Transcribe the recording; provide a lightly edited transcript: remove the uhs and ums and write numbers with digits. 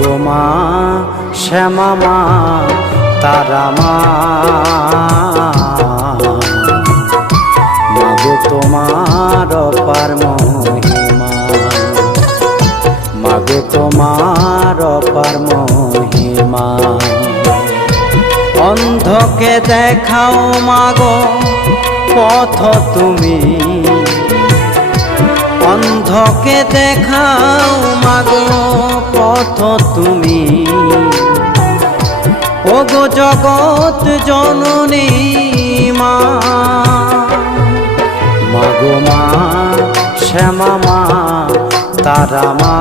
মাগো মা শ্যামা মা তারা মা, মাগো তোমার অপার মহিমা, মাগো তোমার অপার মহিমা। অন্ধকে দেখাও মাগো পথ তুমি, অন্ধকে দেখাও মাগো পথ তুমি। ওগো জগৎ জননী মা, মাগো মা শ্যামা মা তারা মা।